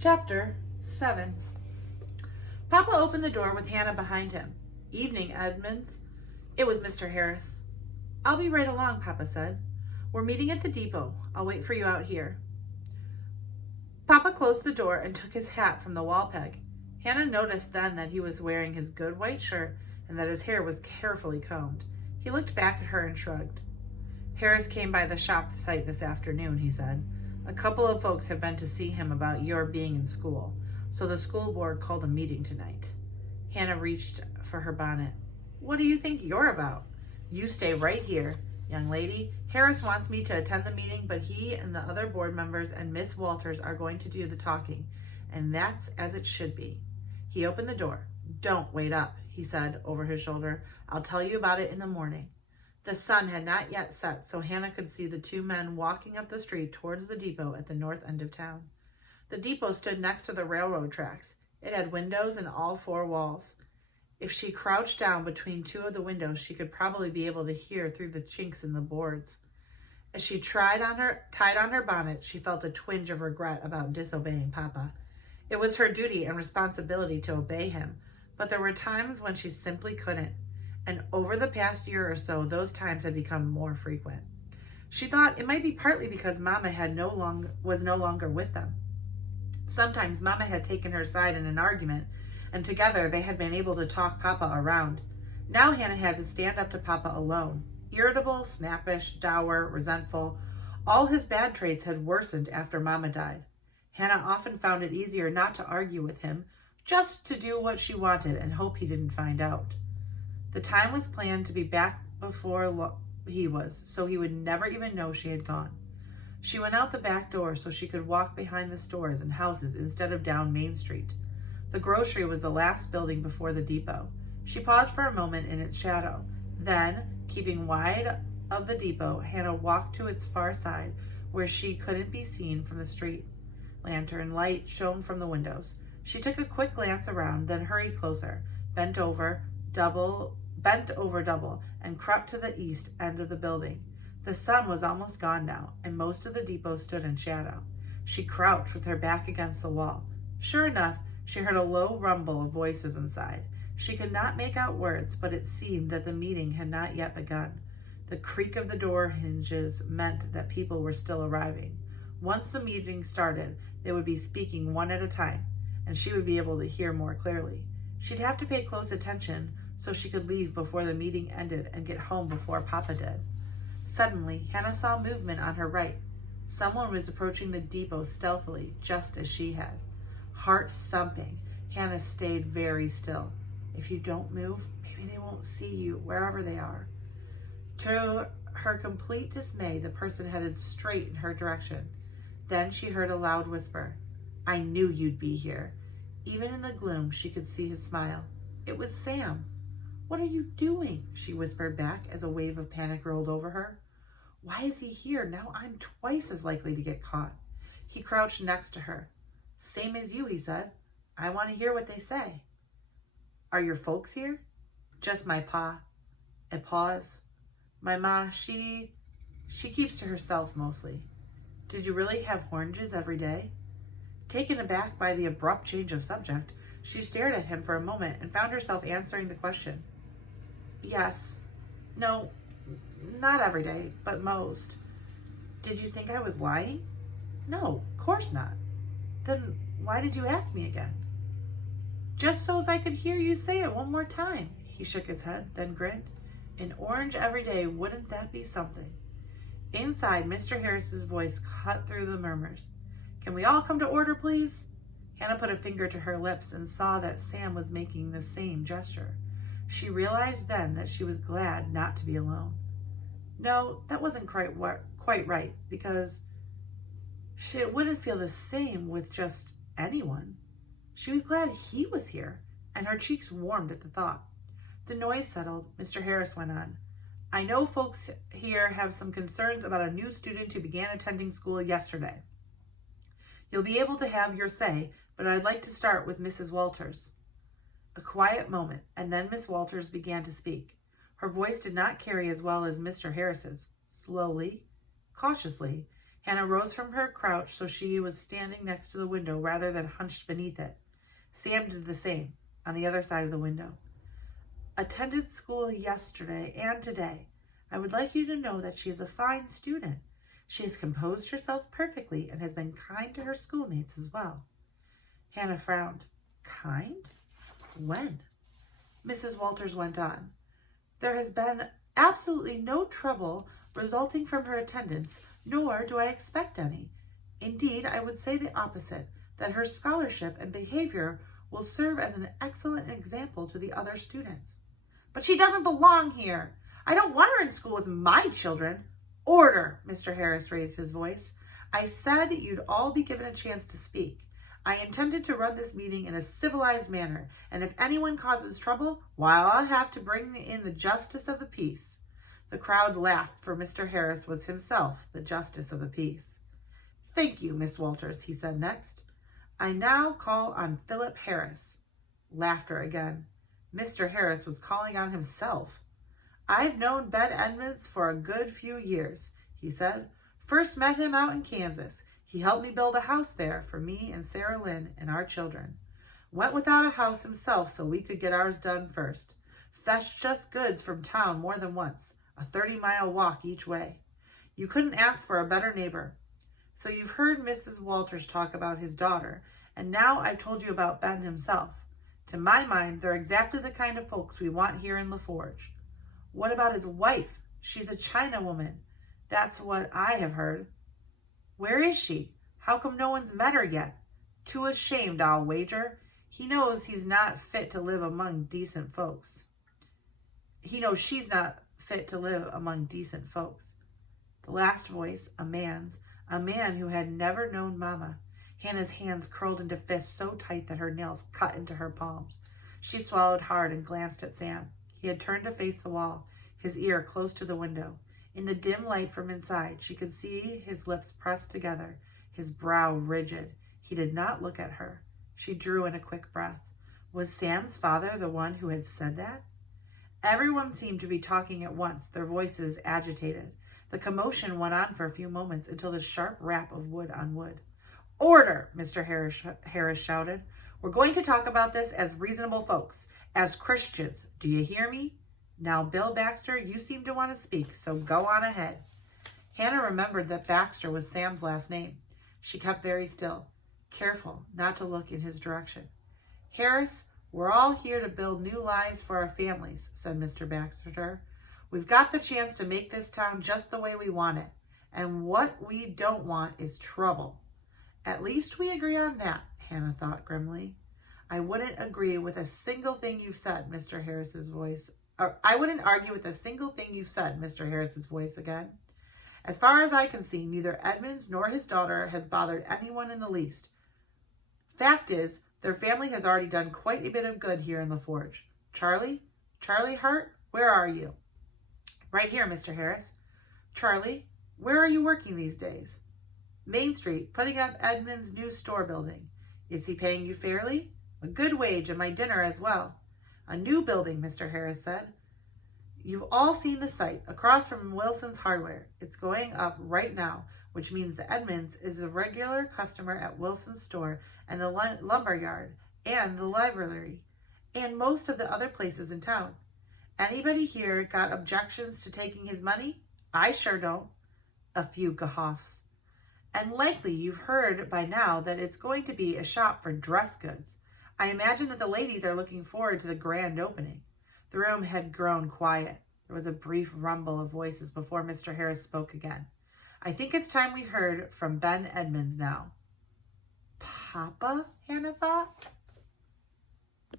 Chapter 7. Papa opened the door with Hannah behind him. "Evening, Edmonds." It was Mr. Harris. "I'll be right along," Papa said. "We're meeting at the depot. I'll wait for you out here." Papa closed the door and took his hat from the wall peg. Hannah noticed then that he was wearing his good white shirt and that his hair was carefully combed. He looked back at her and shrugged. "Harris came by the shop site this afternoon," he said. "A couple of folks have been to see him about your being in school, so the school board called a meeting tonight." Hannah reached for her bonnet. "What do you think you're about? You stay right here, young lady. Harris wants me to attend the meeting, but he and the other board members and Miss Walters are going to do the talking, and that's as it should be." He opened the door. "Don't wait up," he said over his shoulder. "I'll tell you about it in the morning." The sun had not yet set, so Hannah could see the two men walking up the street towards the depot at the north end of town. The depot stood next to the railroad tracks. It had windows in all four walls. If she crouched down between two of the windows, she could probably be able to hear through the chinks in the boards. As she tied on her bonnet, she felt a twinge of regret about disobeying Papa. It was her duty and responsibility to obey him, but there were times when she simply couldn't, and over the past year or so, those times had become more frequent. She thought it might be partly because Mama was no longer with them. Sometimes Mama had taken her side in an argument, and together they had been able to talk Papa around. Now Hannah had to stand up to Papa alone. Irritable, snappish, dour, resentful, all his bad traits had worsened after Mama died. Hannah often found it easier not to argue with him, just to do what she wanted and hope he didn't find out. The time was planned to be back before he was, so he would never even know she had gone. She went out the back door so she could walk behind the stores and houses instead of down Main Street. The grocery was the last building before the depot. She paused for a moment in its shadow. Then, keeping wide of the depot, Hannah walked to its far side where she couldn't be seen from the street. Lantern light shone from the windows. She took a quick glance around, then hurried closer, bent over double, and crept to the east end of the building. The sun was almost gone now, and most of the depot stood in shadow. She crouched with her back against the wall. Sure enough, she heard a low rumble of voices inside. She could not make out words, but it seemed that the meeting had not yet begun. The creak of the door hinges meant that people were still arriving. Once the meeting started, they would be speaking one at a time, and she would be able to hear more clearly. She'd have to pay close attention so she could leave before the meeting ended and get home before Papa did. Suddenly, Hannah saw movement on her right. Someone was approaching the depot stealthily, just as she had. Heart thumping, Hannah stayed very still. If you don't move, maybe they won't see you, wherever they are. To her complete dismay, the person headed straight in her direction. Then she heard a loud whisper. "I knew you'd be here." Even in the gloom, she could see his smile. It was Sam. "What are you doing?" she whispered back as a wave of panic rolled over her. "Why is he here? Now I'm twice as likely to get caught." He crouched next to her. "Same as you," he said. "I want to hear what they say." "Are your folks here?" "Just my pa." A pause. "My ma, she keeps to herself mostly." "Did you really have oranges every day?" Taken aback by the abrupt change of subject, she stared at him for a moment and found herself answering the question. "Yes. No, not every day, but most." "Did you think I was lying?" "No, of course not." "Then why did you ask me again?" "Just so as I could hear you say it one more time." He shook his head, then grinned. "An orange every day, wouldn't that be something?" Inside, Mr. Harris's voice cut through the murmurs. "Can we all come to order, please?" Hannah put a finger to her lips and saw that Sam was making the same gesture. She realized then that she was glad not to be alone. No, that wasn't quite right, because she wouldn't feel the same with just anyone. She was glad he was here, and her cheeks warmed at the thought. The noise settled. Mr. Harris went on. "I know folks here have some concerns about a new student who began attending school yesterday. You'll be able to have your say, but I'd like to start with Mrs. Walters." A quiet moment, and then Miss Walters began to speak. Her voice did not carry as well as Mr. Harris's. Slowly, cautiously, Hannah rose from her crouch so she was standing next to the window rather than hunched beneath it. Sam did the same, on the other side of the window. Attended school yesterday and today. I would like you to know that she is a fine student. She has composed herself perfectly and has been kind to her schoolmates as well. Hannah frowned. Kind? When? Mrs. Walters went on. There has been absolutely no trouble resulting from her attendance, nor do I expect any. Indeed, I would say the opposite, that her scholarship and behavior will serve as an excellent example to the other students. But she doesn't belong here. I don't want her in school with my children. Order, Mr. Harris raised his voice. I said you'd all be given a chance to speak. I intended to run this meeting in a civilized manner, and if anyone causes trouble, why, I'll have to bring in the justice of the peace. The crowd laughed, for Mr. Harris was himself the justice of the peace. Thank you, Miss Walters, he said next. I now call on Philip Harris. Laughter again. Mr. Harris was calling on himself. I've known Ben Edmonds for a good few years, he said. First met him out in Kansas. He helped me build a house there for me and Sarah Lynn and our children. Went without a house himself so we could get ours done first. Fetched us goods from town more than once, a 30-mile walk each way. You couldn't ask for a better neighbor. So you've heard Mrs. Walters talk about his daughter, and now I've told you about Ben himself. To my mind, they're exactly the kind of folks we want here in LaForge. What about his wife? She's a Chinawoman. That's what I have heard. Where is she? How come no one's met her yet? Too ashamed, I'll wager. He knows he's not fit to live among decent folks. He knows she's not fit to live among decent folks. The last voice, a man who had never known Mama. Hannah's hands curled into fists so tight that her nails cut into her palms. She swallowed hard and glanced at Sam. He had turned to face the wall, his ear close to the window. In the dim light from inside, she could see his lips pressed together, his brow rigid. He did not look at her. She drew in a quick breath. Was Sam's father the one who had said that? Everyone seemed to be talking at once, their voices agitated. The commotion went on for a few moments until the sharp rap of wood on wood. Order, Mr. Harris shouted. We're going to talk about this as reasonable folks, as Christians. Do you hear me? Now, Bill Baxter, you seem to want to speak, so go on ahead. Hannah remembered that Baxter was Sam's last name. She kept very still, careful not to look in his direction. Harris, we're all here to build new lives for our families, said Mr. Baxter. We've got the chance to make this town just the way we want it, and what we don't want is trouble. At least we agree on that, Hannah thought grimly. I wouldn't agree with a single thing you've said, Mr. Harris's voice. I wouldn't argue with a single thing you've said, Mr. Harris's voice again. As far as I can see, neither Edmonds nor his daughter has bothered anyone in the least. Fact is, their family has already done quite a bit of good here in LaForge. Charlie Hart, where are you? Right here, Mr. Harris. Charlie, where are you working these days? Main Street, putting up Edmonds' new store building. Is he paying you fairly? A good wage and my dinner as well. A new building, Mr. Harris said. You've all seen the site, across from Wilson's Hardware. It's going up right now, which means the Edmonds is a regular customer at Wilson's store and the lumber yard and the library and most of the other places in town. Anybody here got objections to taking his money? I sure don't. A few guffaws. And likely you've heard by now that it's going to be a shop for dress goods. I imagine that the ladies are looking forward to the grand opening. The room had grown quiet. There was a brief rumble of voices before Mr. Harris spoke again. I think it's time we heard from Ben Edmonds now. Papa, Hannah thought.